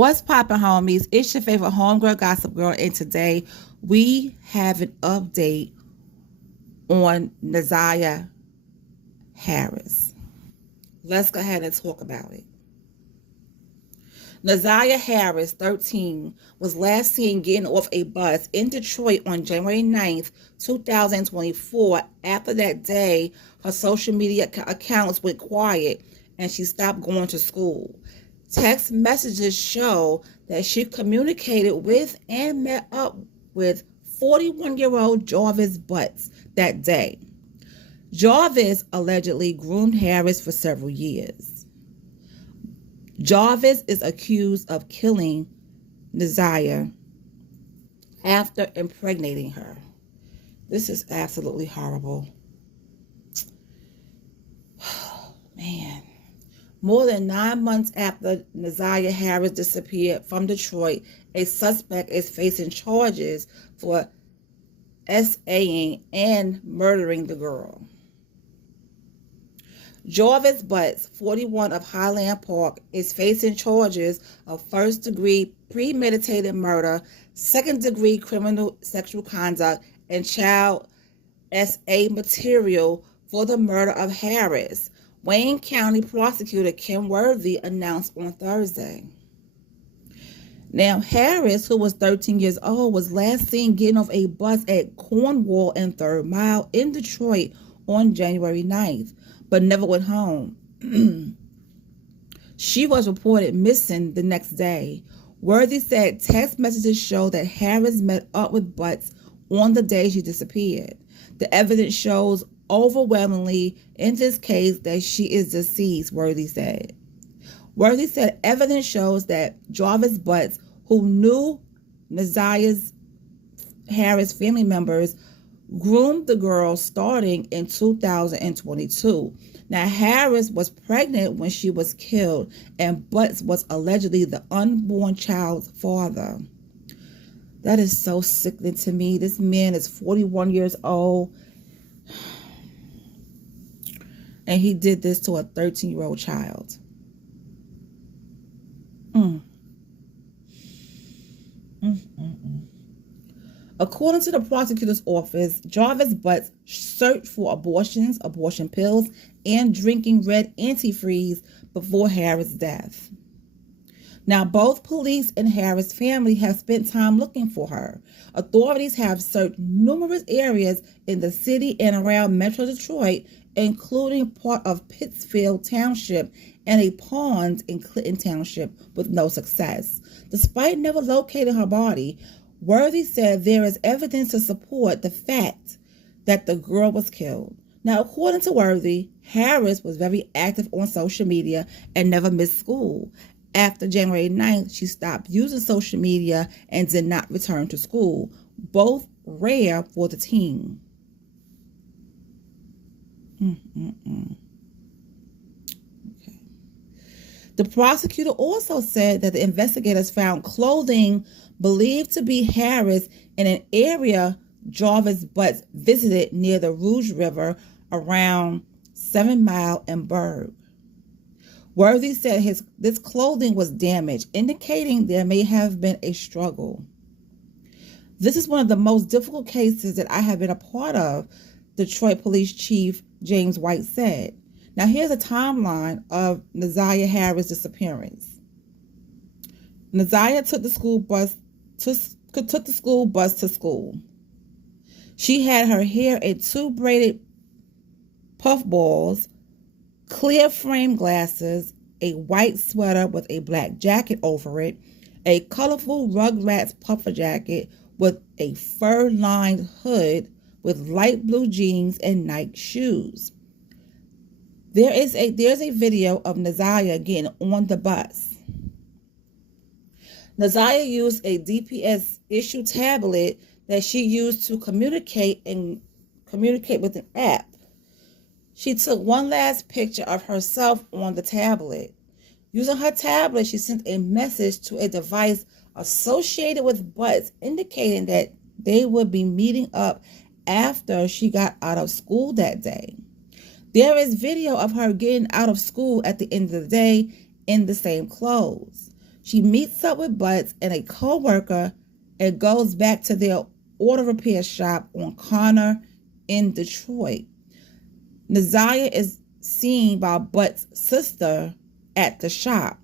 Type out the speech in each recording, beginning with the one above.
What's poppin', homies? It's your favorite homegirl, Gossip Girl, and today we have an update on Naziah Harris. Let's go ahead and talk about it. Naziah Harris, 13, was last seen getting off a bus in Detroit on January 9th, 2024. After that day, her social media accounts went quiet and she stopped going to school. Text messages show that she communicated with and met up with 41-year-old Jarvis Butts that day. Jarvis allegedly groomed Harris for several years. Jarvis is accused of killing Naziah after impregnating her. This is absolutely horrible. Man. More than 9 months after Naziah Harris disappeared from Detroit, a suspect is facing charges for SAing and murdering the girl. Jarvis Butts, 41, of Highland Park, is facing charges of first-degree premeditated murder, second-degree criminal sexual conduct, and child SA material for the murder of Harris. Wayne County Prosecutor Kim Worthy announced on Thursday. Now, Harris, who was 13 years old, was last seen getting off a bus at Cornwall and 3rd Mile in Detroit on January 9th, but never went home. She was reported missing the next day. Worthy said text messages show that Harris met up with Butts on the day she disappeared. The evidence shows overwhelmingly in this case that she is deceased, Worthy said. Worthy said evidence shows that Jarvis Butts, who knew Naziah Harris family members, groomed the girl starting in 2022. Now, Harris was pregnant when she was killed, and Butts was allegedly the unborn child's father. That is so sickening to me. This man is 41 years old. And he did this to a 13-year-old child. According to the prosecutor's office, Jarvis Butts searched for abortions, abortion pills, and drinking red antifreeze before Harris' death. Now, both police and Harris' family have spent time looking for her. Authorities have searched numerous areas in the city and around Metro Detroit, including part of Pittsfield Township and a pond in Clinton Township, with no success. Despite never locating her body, Worthy said there is evidence to support the fact that the girl was killed. Now, according to Worthy, Harris was very active on social media and never missed school. After January 9th, she stopped using social media and did not return to school, both rare for the teen. Okay. The prosecutor also said that the investigators found clothing believed to be Harris in an area Jarvis Butts visited near the Rouge River around 7 Mile and Berg. Worthy said this clothing was damaged, indicating there may have been a struggle. This is one of the most difficult cases that I have been a part of, Detroit Police Chief James White said. Now, here's a timeline of Naziah Harris' disappearance. Naziah took the school bus to school. She had her hair in 2 braided puffballs, clear frame glasses, a white sweater with a black jacket over it, a colorful Rugrats puffer jacket with a fur-lined hood with light blue jeans and Nike shoes. There's a video of Naziah getting on the bus. Naziah used a DPS-issued tablet that she used to communicate with an app. She took one last picture of herself on the tablet. Using her tablet, she sent a message to a device associated with Butts, indicating that they would be meeting up after she got out of school that day. There is video of her getting out of school at the end of the day in the same clothes. She meets up with Butts and a co-worker and goes back to their auto repair shop on Connor in Detroit. Naziah is seen by Butts' sister at the shop.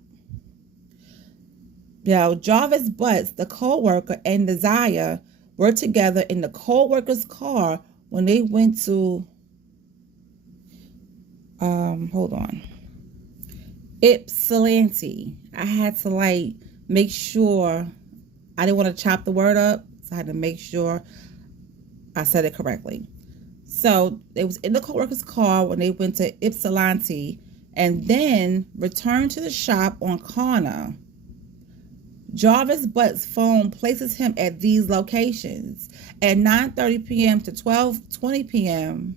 Now, Jarvis Butts, the co-worker, and Naziah were together in the co-worker's car when they went to Ypsilanti. I had to make sure I didn't want to chop the word up, so I had to make sure I said it correctly. So it was in the co-worker's car when they went to Ypsilanti and then returned to the shop on Connor. Jarvis Butts' phone places him at these locations. At 9:30 p.m. to 12:20 p.m.,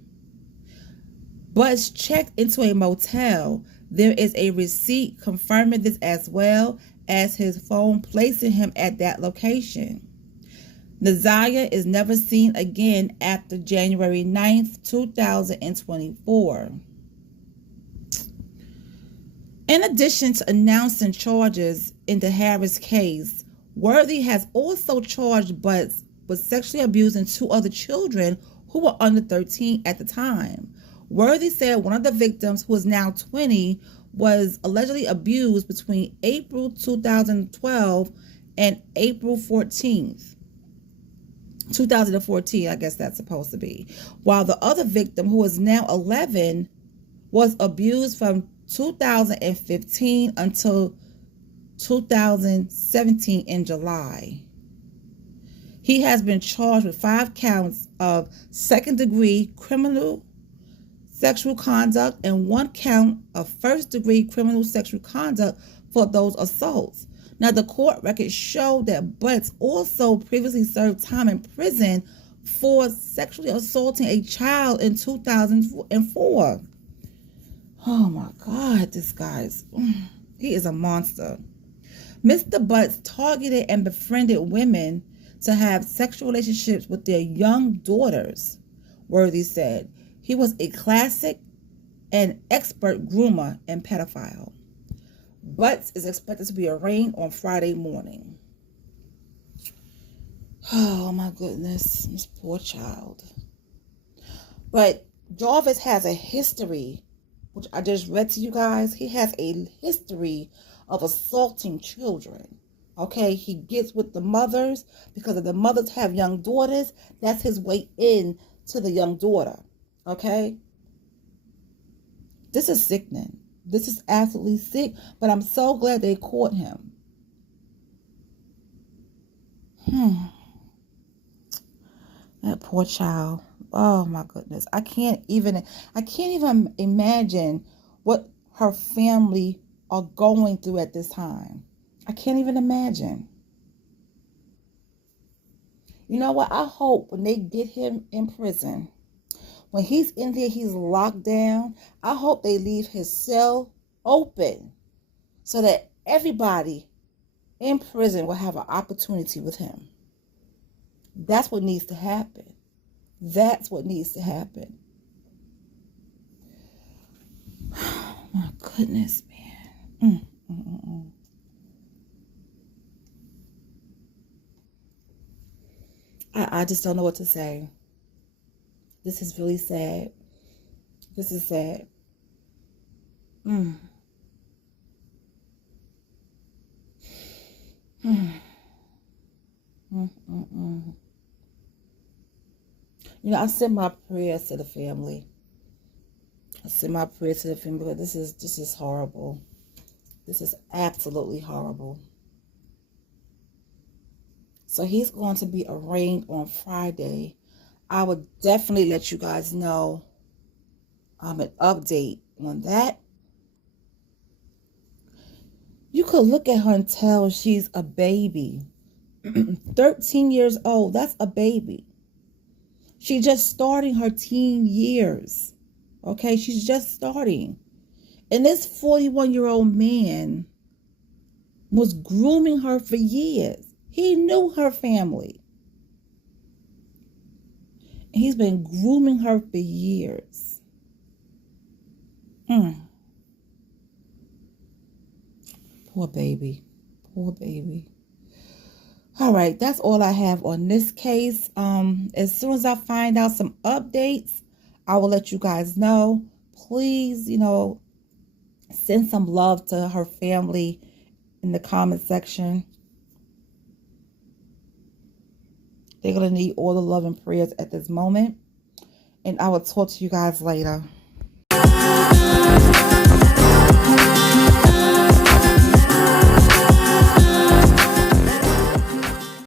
Butts checked into a motel. There is a receipt confirming this as well as his phone placing him at that location. Naziah is never seen again after January 9th, 2024. In addition to announcing charges in the Harris case, Worthy has also charged Butts with sexually abusing 2 other children who were under 13 at the time. Worthy said one of the victims, who is now 20, was allegedly abused between April 2012 and April 14th. 2014, I guess that's supposed to be. While the other victim, who is now 11, was abused from 2015 until 2017 in July. He has been charged with 5 counts of second-degree criminal sexual conduct and 1 count of first-degree criminal sexual conduct for those assaults. Now, the court records show that Butts also previously served time in prison for sexually assaulting a child in 2004. Oh my God, this guy's, he is a monster. Mr. Butts targeted and befriended women to have sexual relationships with their young daughters, Worthy said. He was a classic and expert groomer and pedophile. Butts is expected to be arraigned on Friday morning. Oh my goodness, this poor child. But Jarvis has a history, which I just read to you guys. He has a history of assaulting children. Okay, he gets with the mothers because if the mothers have young daughters, that's his way in to the young daughter. Okay, this is sickening. This is absolutely sick, but I'm so glad they caught him. That poor child. Oh my goodness. I can't even imagine what her family are going through at this time. I can't even imagine. You know what? I hope when they get him in prison, when he's in there, he's locked down, I hope they leave his cell open so that everybody in prison will have an opportunity with him. That's what needs to happen. That's what needs to happen. Oh, my goodness, man. I just don't know what to say. This is really sad. This is sad. You know, I send my prayers to the family. I send my prayers to the family because this is horrible. This is absolutely horrible. So he's going to be arraigned on Friday. I would definitely let you guys know an update on that. You could look at her and tell she's a baby. 13 years old, that's a baby. She's just starting her teen years. Okay, she's just starting. And this 41-year-old man was grooming her for years. He knew her family. And he's been grooming her for years. Poor baby. Poor baby. All right, that's all I have on this case. As soon as I find out some updates, I will let you guys know. Please, send some love to her family in the comment section. They're going to need all the love and prayers at this moment. And I will talk to you guys later.